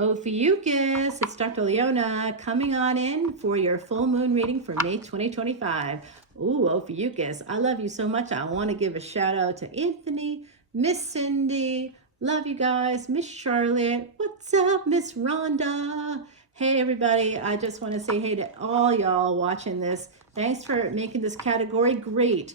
Ophiuchus, it's Dr. Leona coming on in for your full moon reading for May 2025. Ooh, Ophiuchus, I love you so much. I want to give a shout out to Anthony, Miss Cindy, love you guys, Miss Charlotte, what's up, Miss Rhonda? Hey, everybody, I just want to say hey to all y'all watching this. Thanks for making this category great.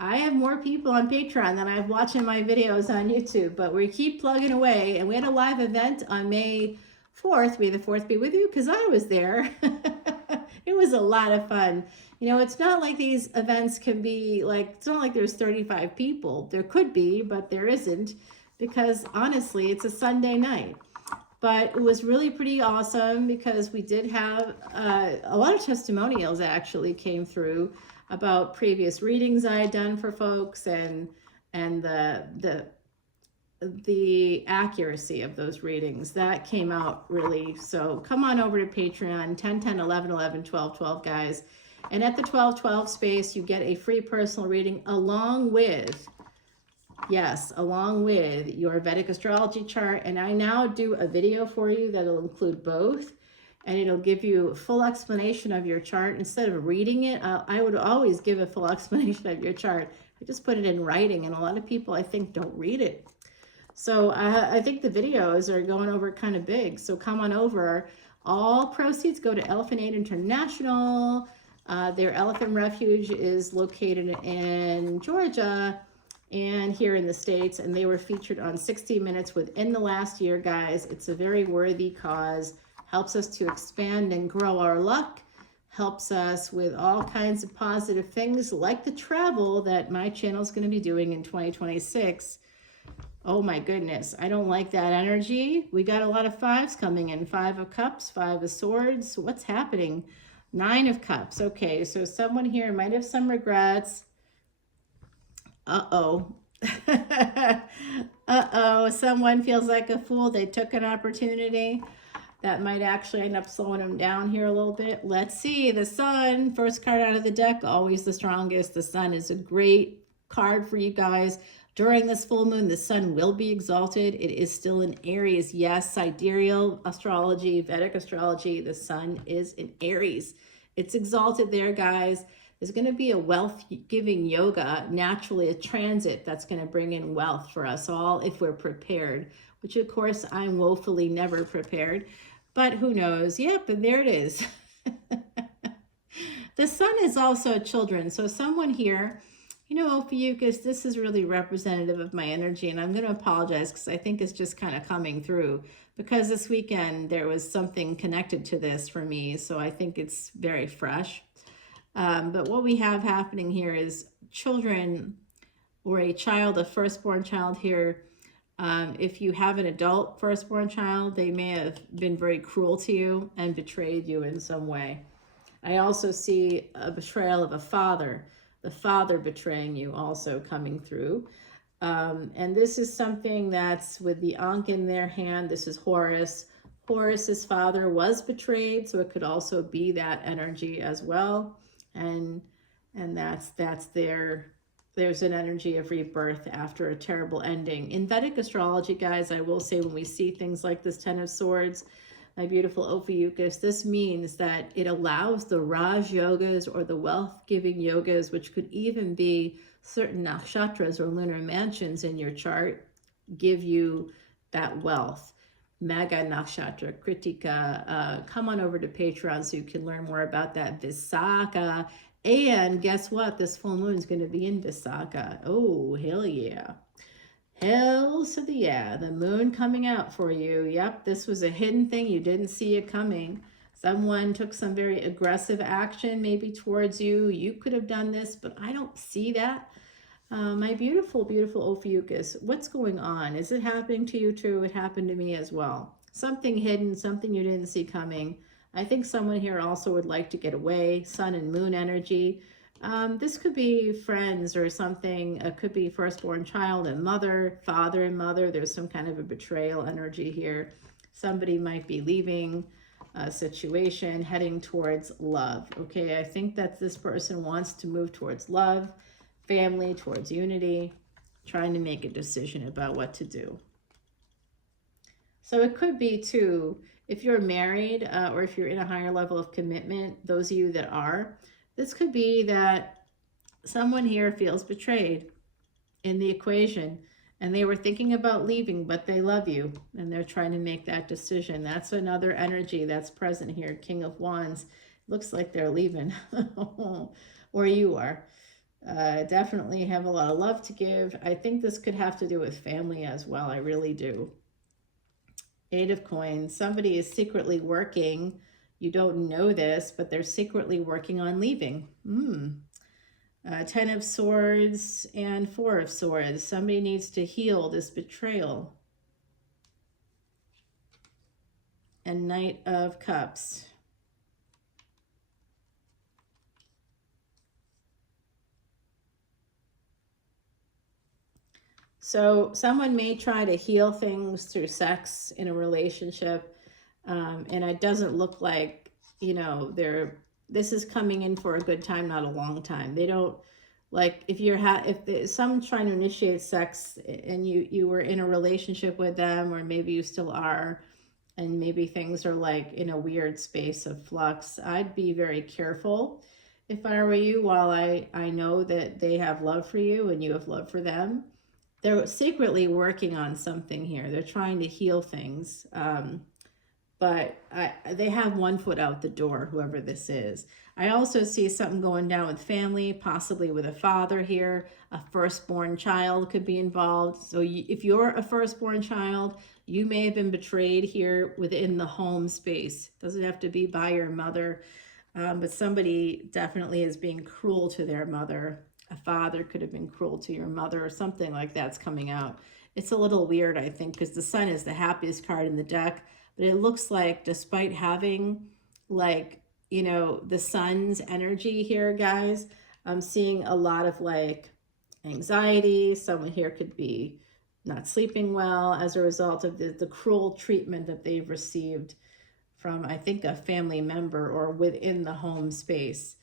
I have more people on Patreon than I have watching my videos on YouTube, but we keep plugging away. And we had a live event on May 4th. May the 4th be with you, because I was there. It was a lot of fun. You know, it's not like these events can be like, it's not like there's 35 people. There could be, but there isn't, because honestly, it's a Sunday night. But it was really pretty awesome because we did have a lot of testimonials actually came through about previous readings I had done for folks and the accuracy of those readings. That came out really. So come on over to Patreon, 10, 10, 11, 11, 12, 12, guys. And at the 12, 12 space, you get a free personal reading along with, yes, along with your Vedic astrology chart. And I now do a video for you that'll include both. And it'll give you a full explanation of your chart. Instead of reading it, I would always give a full explanation of your chart. I just put it in writing, and a lot of people, I think, don't read it. So I think the videos are going over kind of big. So come on over. All proceeds go to Elephant Aid International. Their elephant refuge is located in Georgia and here in the States. And they were featured on 60 Minutes within the last year, guys. It's a very worthy cause. Helps us to expand and grow our luck, helps us with all kinds of positive things like the travel that my channel is going to be doing in 2026. Oh my goodness, I don't like that energy. We got a lot of fives coming in. 5 of Cups, 5 of Swords. What's happening? 9 of Cups. Okay, so someone here might have some regrets. Uh-oh. Uh-oh, someone feels like a fool. They took an opportunity. That might actually end up slowing them down here a little bit. Let's see. The Sun, first card out of the deck, always the strongest. The Sun is a great card for you guys. During this full moon, the Sun will be exalted. It is still in Aries. Yes, sidereal astrology, Vedic astrology, the Sun is in Aries. It's exalted there, guys. There's going to be a wealth-giving yoga, naturally a transit that's going to bring in wealth for us all if we're prepared, which, of course, I'm woefully never prepared. But who knows? Yep, and there it is. The Sun is also children. So someone here, you know, Ophiuchus, this is really representative of my energy. And I'm going to apologize because I think it's just kind of coming through. Because this weekend there was something connected to this for me. So I think it's very fresh. But what we have happening here is children or a child, a firstborn child here. If you have an adult firstborn child, they may have been very cruel to you and betrayed you in some way. I also see a betrayal of a father, the father betraying you also coming through. And this is something that's with the Ankh in their hand. This is Horus. Horus's father was betrayed, so it could also be that energy as well. And that's there's an energy of rebirth after a terrible ending. In Vedic astrology, guys, I will say when we see things like this 10 of Swords, my beautiful Ophiuchus, this means that it allows the Raj yogas or the wealth-giving yogas, which could even be certain nakshatras or lunar mansions in your chart, give you that wealth. Maga Nakshatra, Kritika, come on over to Patreon so you can learn more about that. Visakha. And guess what? This full moon is going to be in Visakha. Oh, hell yeah. Hell to the yeah. The moon coming out for you. Yep, this was a hidden thing. You didn't see it coming. Someone took some very aggressive action maybe towards you. You could have done this, but I don't see that. My beautiful, beautiful Ophiuchus, what's going on? Is it happening to you too? It happened to me as well. Something hidden, something you didn't see coming. I think someone here also would like to get away. Sun and moon energy. This could be friends or something. It could be firstborn child and mother, father and mother. There's some kind of a betrayal energy here. Somebody might be leaving a situation, heading towards love. Okay, I think that this person wants to move towards love, family, towards unity, trying to make a decision about what to do. So it could be too, if you're married or if you're in a higher level of commitment, those of you that are, this could be that someone here feels betrayed in the equation and they were thinking about leaving, but they love you and they're trying to make that decision. That's another energy that's present here. King of Wands. Looks like they're leaving or you are. Definitely have a lot of love to give. I think this could have to do with family as well. I really do. Eight of Coins. Somebody is secretly working. You don't know this, but they're secretly working on leaving. Ten of Swords and Four of Swords. Somebody needs to heal this betrayal. And Knight of Cups. So someone may try to heal things through sex in a relationship, and it doesn't look like, you know, this is coming in for a good time, not a long time. They don't, like, if someone's trying to initiate sex and you were in a relationship with them, or maybe you still are, and maybe things are like in a weird space of flux, I'd be very careful if I were you. While I know that they have love for you and you have love for them, they're secretly working on something here. They're trying to heal things. But they have one foot out the door, whoever this is. I also see something going down with family, possibly with a father here. A firstborn child could be involved. So if you're a firstborn child, you may have been betrayed here within the home space. Doesn't have to be by your mother, but somebody definitely is being cruel to their mother. A father could have been cruel to your mother, or something like that's coming out. It's a little weird, I think, because the Sun is the happiest card in the deck. But it looks like, despite having, like, you know, the Sun's energy here, guys, I'm seeing a lot of, like, anxiety. Someone here could be not sleeping well as a result of the cruel treatment that they've received from, I think, a family member or within the home space.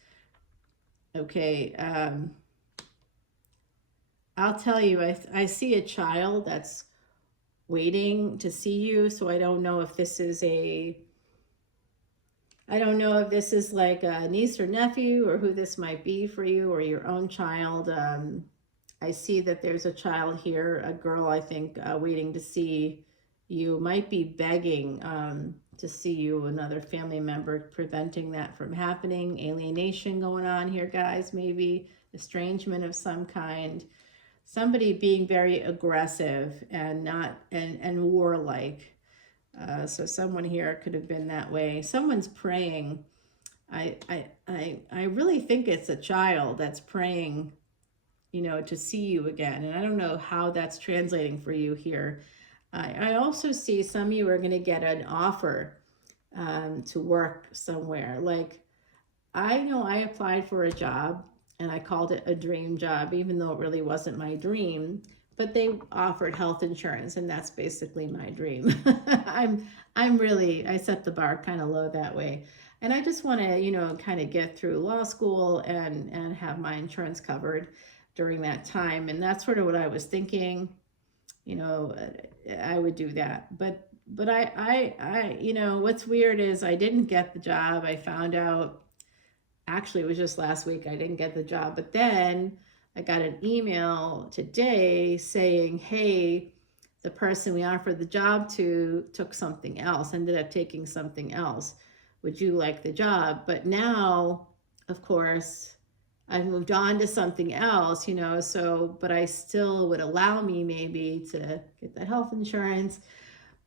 Okay, I'll tell you, I see a child that's waiting to see you. So I don't know if this is like a niece or nephew, or who this might be for you, or your own child. I see that there's a child here, a girl, I think, waiting to see you, might be begging to see you. Another family member preventing that from happening. Alienation going on here, guys, maybe estrangement of some kind. Somebody being very aggressive and warlike. So someone here could have been that way. Someone's praying. I really think it's a child that's praying, you know, to see you again. And I don't know how that's translating for you here. I also see some of you are going to get an offer to work somewhere. Like, I know I applied for a job and I called it a dream job, even though it really wasn't my dream. But they offered health insurance, and that's basically my dream. I set the bar kind of low that way. And I just want to, you know, kind of get through law school and have my insurance covered during that time. And that's sort of what I was thinking, you know, I would do that. But I, you know, what's weird is I didn't get the job. I found out, actually, it was just last week I didn't get the job. But then I got an email today saying, hey, the person we offered the job to took something else, ended up taking something else. Would you like the job? But now, of course, I've moved on to something else, you know, so, but I still would allow me maybe to get the health insurance.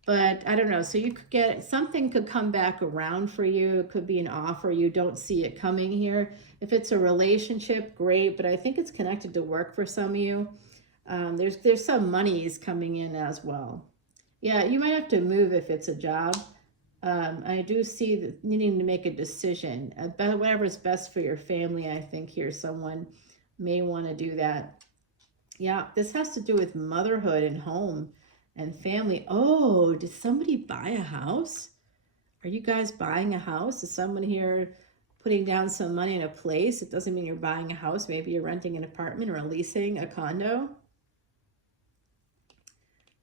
But I don't know. So you could get, something could come back around for you. It could be an offer. You don't see it coming here. If it's a relationship, great. But I think it's connected to work for some of you. There's some monies coming in as well. Yeah, you might have to move if it's a job. I do see that needing to make a decision about whatever's best for your family. I think here someone may want to do that. Yeah, this has to do with motherhood and home and family. Oh, did somebody buy a house? Are you guys buying a house? Is someone here putting down some money in a place? It doesn't mean you're buying a house. Maybe you're renting an apartment or leasing a condo.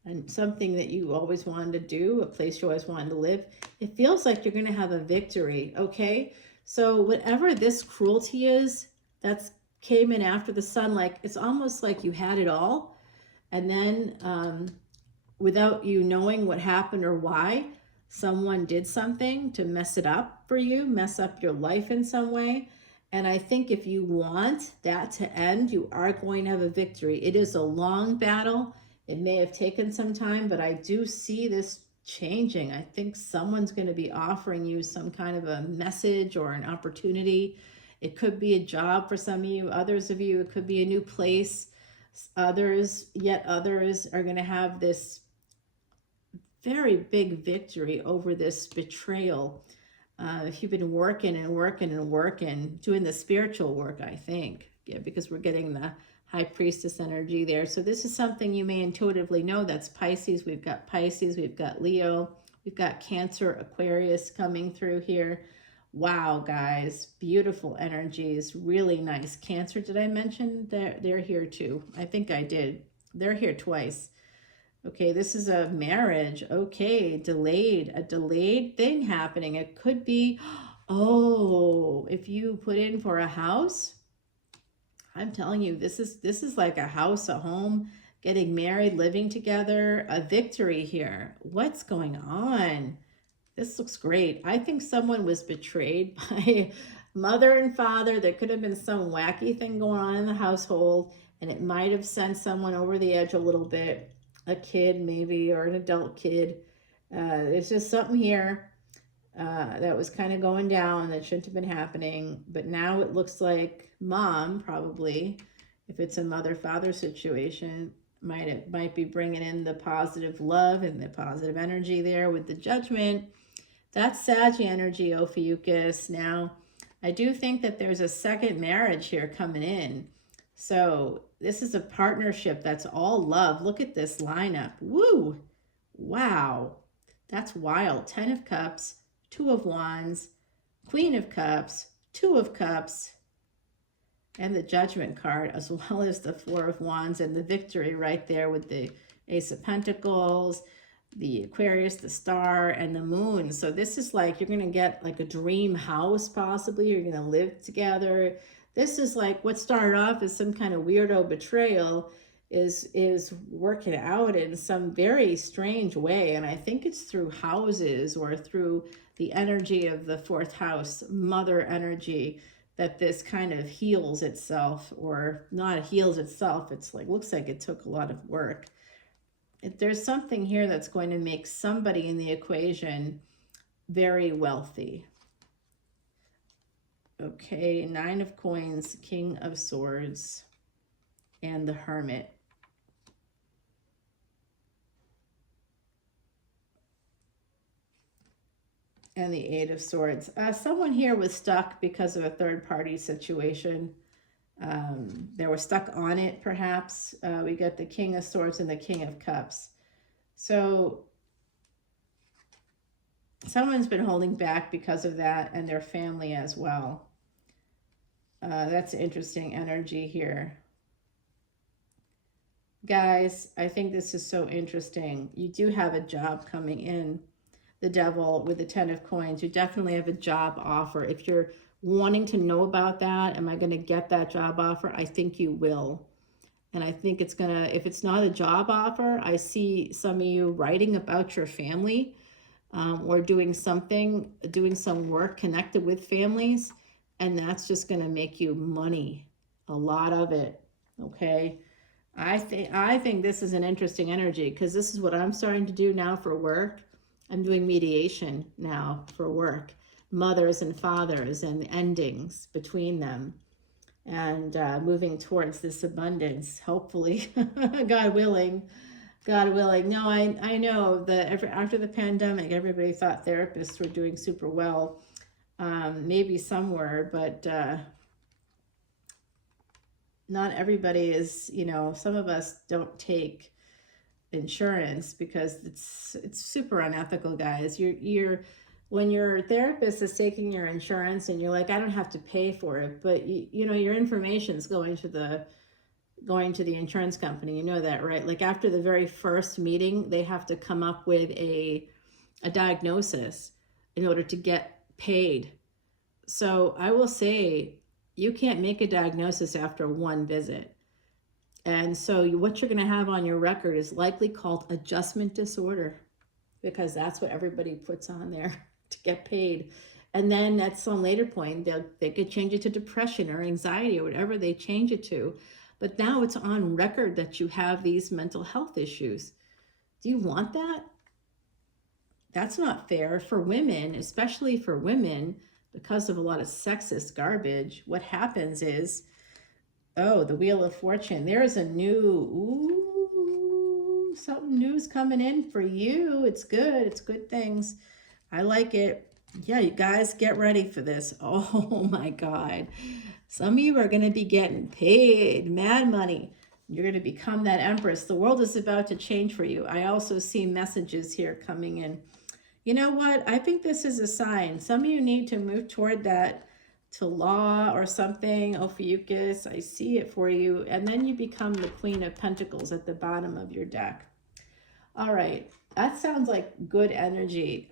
and something that you always wanted to do, a place you always wanted to live. It feels like you're going to have a victory, okay? So whatever this cruelty is that's came in after the sun, like it's almost like you had it all, and then without you knowing what happened or why, someone did something to mess it up for you, mess up your life in some way. And I think if you want that to end, you are going to have a victory. It is a long battle. It may have taken some time, but I do see this changing. I think someone's going to be offering you some kind of a message or an opportunity. It could be a job for some of you. Others of you, it could be a new place. Yet others are going to have this very big victory over this betrayal. If you've been working and working and working, doing the spiritual work, I think, yeah, because we're getting the High Priestess energy there. So this is something you may intuitively know. That's Pisces. We've got Leo, we've got Cancer, Aquarius coming through here. Wow, guys, beautiful energies, really nice. Cancer, did I mention they're here too? I think I did. They're here twice. Okay, this is a marriage. Okay, a delayed thing happening. It could be, oh, if you put in for a house, I'm telling you, this is like a house, a home, getting married, living together, a victory here. What's going on? This looks great. I think someone was betrayed by mother and father. There could have been some wacky thing going on in the household, and it might have sent someone over the edge a little bit. A kid maybe, or an adult kid. It's just something here that was kind of going down that shouldn't have been happening. But now it looks like mom, probably, if it's a mother-father situation, might be bringing in the positive love and the positive energy there with the Judgment. That's Sag energy, Ophiuchus. Now, I do think that there's a second marriage here coming in. So this is a partnership that's all love. Look at this lineup. Woo! Wow. That's wild. 10 of Cups, 2 of Wands, Queen of Cups, 2 of Cups, and the Judgment card, as well as the 4 of Wands and the victory right there with the Ace of Pentacles, the Aquarius, the Star, and the Moon. So this is like you're going to get like a dream house possibly. You're going to live together. This is like what started off as some kind of weirdo betrayal is working out in some very strange way. And I think it's through houses or through the energy of the 4th house, mother energy, that this kind of heals itself, or not heals itself. It's like, looks like it took a lot of work. There's something here that's going to make somebody in the equation very wealthy. Okay, 9 of Coins, King of Swords, and the Hermit. And the 8 of Swords. Someone here was stuck because of a third-party situation. They were stuck on it, perhaps. We got the King of Swords and the King of Cups. So someone's been holding back because of that, and their family as well. That's interesting energy here. Guys, I think this is so interesting. You do have a job coming in. The Devil with the 10 of Coins. You definitely have a job offer. If you're wanting to know about that, am I going to get that job offer? I think you will. And I think it's going to, if it's not a job offer, I see some of you writing about your family or doing some work connected with families. And that's just going to make you money, a lot of it, okay? I think this is an interesting energy because this is what I'm starting to do now for work. I'm doing mediation now for work, mothers and fathers and endings between them, and moving towards this abundance, hopefully, God willing. God willing. No, I know that after the pandemic, everybody thought therapists were doing super well. Maybe some were, but not everybody is, some of us don't take insurance because it's super unethical, guys. When your therapist is taking your insurance and you're like, I don't have to pay for it, but your information is going to going to the insurance company. You know that, right? Like after the very first meeting, they have to come up with a diagnosis in order to get paid. So I will say you can't make a diagnosis after one visit. And so what you're going to have on your record is likely called adjustment disorder, because that's what everybody puts on there to get paid. And then at some later point, they could change it to depression or anxiety or whatever they change it to. But now it's on record that you have these mental health issues. Do you want that? That's not fair for women, especially for women, because of a lot of sexist garbage. What happens is, oh, the Wheel of Fortune. There's a something new's coming in for you. It's good. It's good things. I like it. Yeah, you guys get ready for this. Oh my God. Some of you are going to be getting paid mad money. You're going to become that empress. The world is about to change for you. I also see messages here coming in. You know what? I think this is a sign. Some of you need to move toward that, to law or something. Ophiuchus, I see it for you. And then you become the Queen of Pentacles at the bottom of your deck. All right. That sounds like good energy.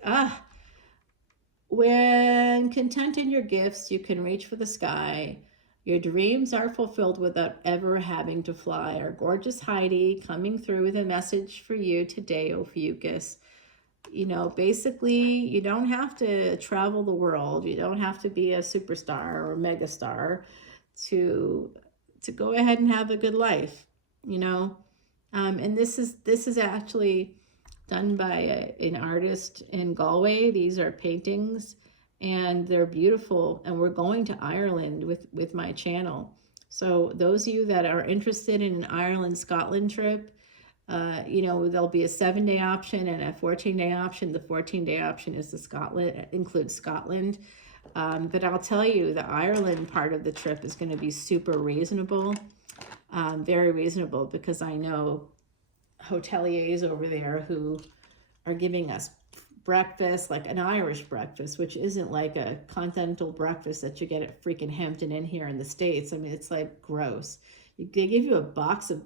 When content in your gifts, you can reach for the sky. Your dreams are fulfilled without ever having to fly. Our gorgeous Heidi coming through with a message for you today, Ophiuchus. You know, basically, you don't have to travel the world. You don't have to be a superstar or a megastar to go ahead and have a good life, you know. And this is actually done by an artist in Galway. These are paintings, and they're beautiful. And we're going to Ireland with my channel. So those of you that are interested in an Ireland-Scotland trip, you know, there'll be a 7-day option and a 14-day option. The 14-day option is includes Scotland. But I'll tell you, the Ireland part of the trip is going to be super reasonable, very reasonable, because I know hoteliers over there who are giving us breakfast, like an Irish breakfast, which isn't like a continental breakfast that you get at freaking Hampton Inn here in the States. I mean, it's like gross. They give you a box of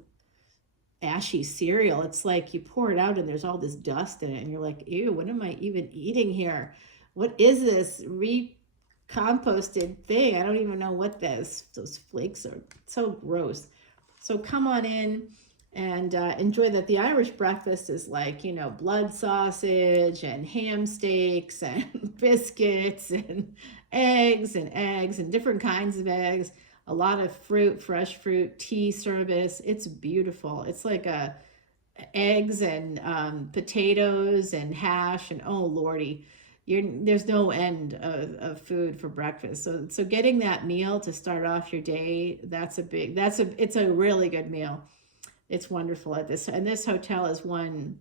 ashy cereal. It's like you pour it out and there's all this dust in it and you're like, ew, what am I even eating here? What is this recomposted thing? I don't even know what those flakes are. So gross. So come on in and enjoy that. The Irish breakfast is like, you know, blood sausage and ham steaks and biscuits and eggs and different kinds of eggs. A lot of fruit, fresh fruit, tea service. It's beautiful. It's like eggs and potatoes and hash and oh lordy, there's no end of food for breakfast. So getting that meal to start off your day, it's a really good meal. It's wonderful at this, and this hotel has won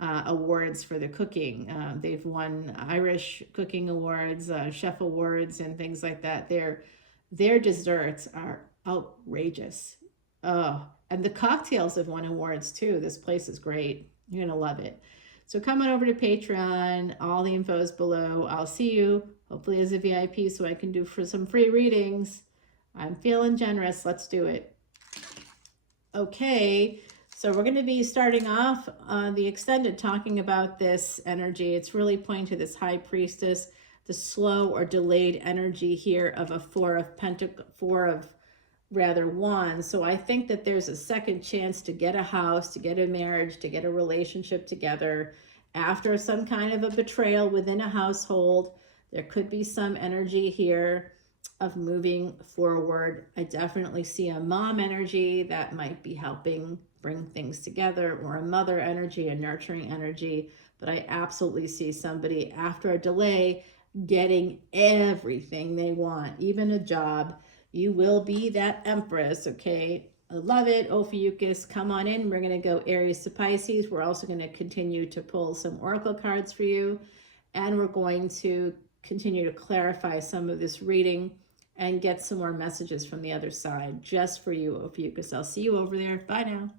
awards for the cooking. They've won Irish cooking awards, chef awards, and things like that. Their desserts are outrageous. Oh, and the cocktails have won awards too. This place is great. You're going to love it. So come on over to Patreon. All the info is below. I'll see you hopefully as a VIP so I can do for some free readings. I'm feeling generous. Let's do it. Okay, so we're going to be starting off on the extended talking about this energy. It's really pointing to this High Priestess, the slow or delayed energy here of a Four of Wands. So I think that there's a second chance to get a house, to get a marriage, to get a relationship together after some kind of a betrayal within a household. There could be some energy here of moving forward. I definitely see a mom energy that might be helping bring things together, or a mother energy, a nurturing energy. But I absolutely see somebody after a delay getting everything they want, even a job. You will be that empress, okay? I love it, Ophiuchus. Come on in. We're going to go Aries to Pisces. We're also going to continue to pull some oracle cards for you, and we're going to continue to clarify some of this reading and get some more messages from the other side just for you, Ophiuchus. I'll see you over there. Bye now.